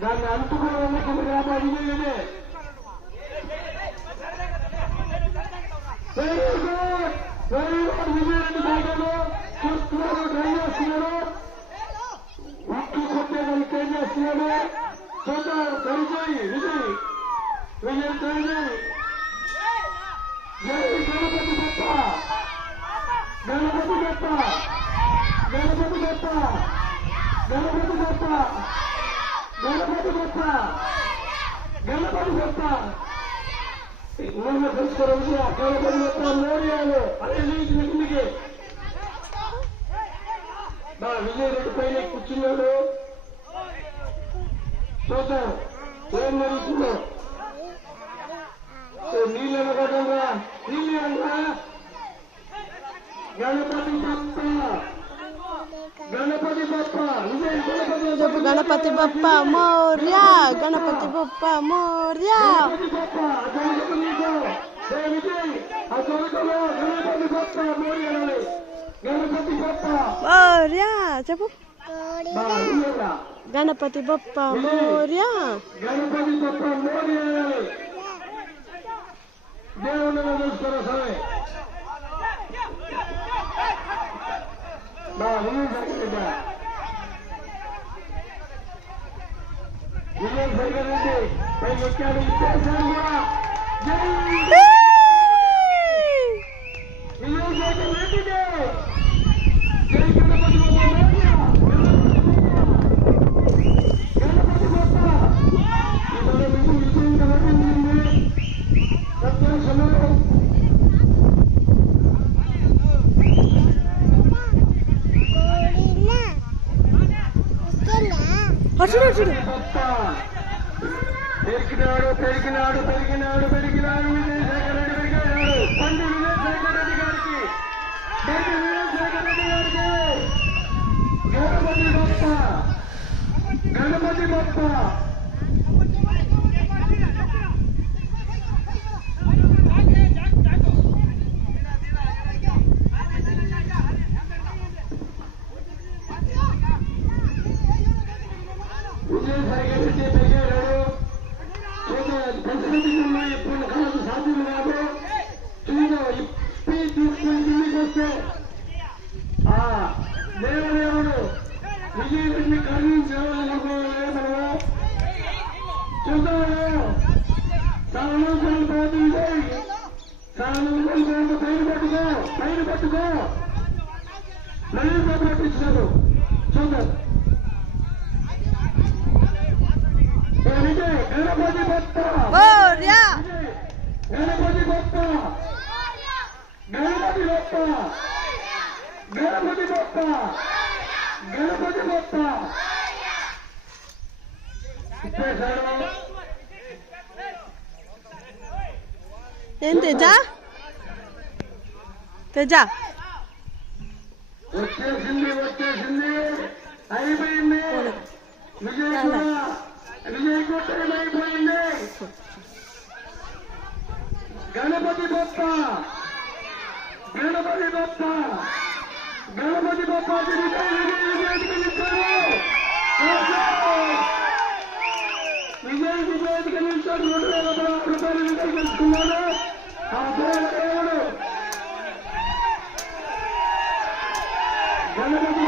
దాన్ని అంటుకోవడానికి విజయుడే విజయుడి బాటలో చూస్తున్నారు, ట్రై చేస్తున్నారు, ఉక్కు కొట్టేదాన్ని ట్రై చేస్తున్నాడు. చూద్దాం, సరిపోయి విజయ్ విజయ్ సరిపోయి గణపతి గొప్ప గణపతి గొప్ప గణపతి గొప్ప గణపతి గొప్ప గణపతి గొప్ప గణపతి గొప్ప నమస్కారం. గణపతి గొప్ప మోర్యాలు అదే కిందికి మా విజయ్ రెడ్డి పైన కూర్చున్నాడు. చూద్దాం ఏం జరుగుతుందో. నీళ్ళు అనగా నీళ్ళు అనగా గణపతి బప్ప గణపతి బప్ప విజయ్ గణపతి గణపతి బప్ప మోర్య గణపతి బప్ప మోర్య విజయ్ ఆ చదువులో గణపతి బప్ప మోర్య గణపతి బప్ప మోర్య చెప్పు. గణపతి బప్ప మోర్య గణపతి బప్ప మోర్య దేవుని చూసుకోరా సరే. విజయ్ శంకర్ రెడ్డి పై ఎక్కాడు, ఇచ్చేసాడు కూడా. విజయ్ శంకర్ రెడ్డి జై గణపతి బప్ప మోర్య గణపతి బప్ప. ఇక్కడ మీకు విజయం కలగండి సంతోషము. పెరిగినాడు పెరిగినాడు పెరిగినాడు పెరిగినాడు విజయశేఖర రెడ్డి పెరిగినాడు. పండి విజయశేఖర రెడ్డి గారికి పండి విజయశేఖర రెడ్డి గారికి గణపతి బప్ప గణపతి బప్ప విజయశేఖర రెడ్డి పెరిగాడు. పెంచడంలో ఎప్పుడు కాదు, సాధ్యం కాదు. చూద్దాం ఇప్పి తీసుకుని ఢిల్లీకి వస్తే ఆ దేవదేవుడు విజయరెడ్డిని కరుణించాలనుకోవాలి మనము. చూద్దాము సానుకూల పోతు విజయ్ సానుకూల పోతు పైన పట్టుకో పైన పట్టుకో నలుగురు పట్టించారు. చూద్దాం విజయ్ గణపతి బప్ప మోర్య గణపతి బప్ప గణపతి బప్ప గణపతి బప్ప గణపతి బప్ప ఇచ్చేశాడు. ఏం తేజ తేజ వచ్చేసింది వచ్చేసింది అయిపోయింది. విజయ్ కూడా విజయ్ కొట్టడం అయిపోయింది. గణపతి బప్ప గణపతి బప్ప గణపతి బప్ప విజయ్ విజయ్ నిలిచాడు. 2,000 రూపాయలు విజయ్ గెలుచుకున్నాడు. ఆ దేవుడు గణపతి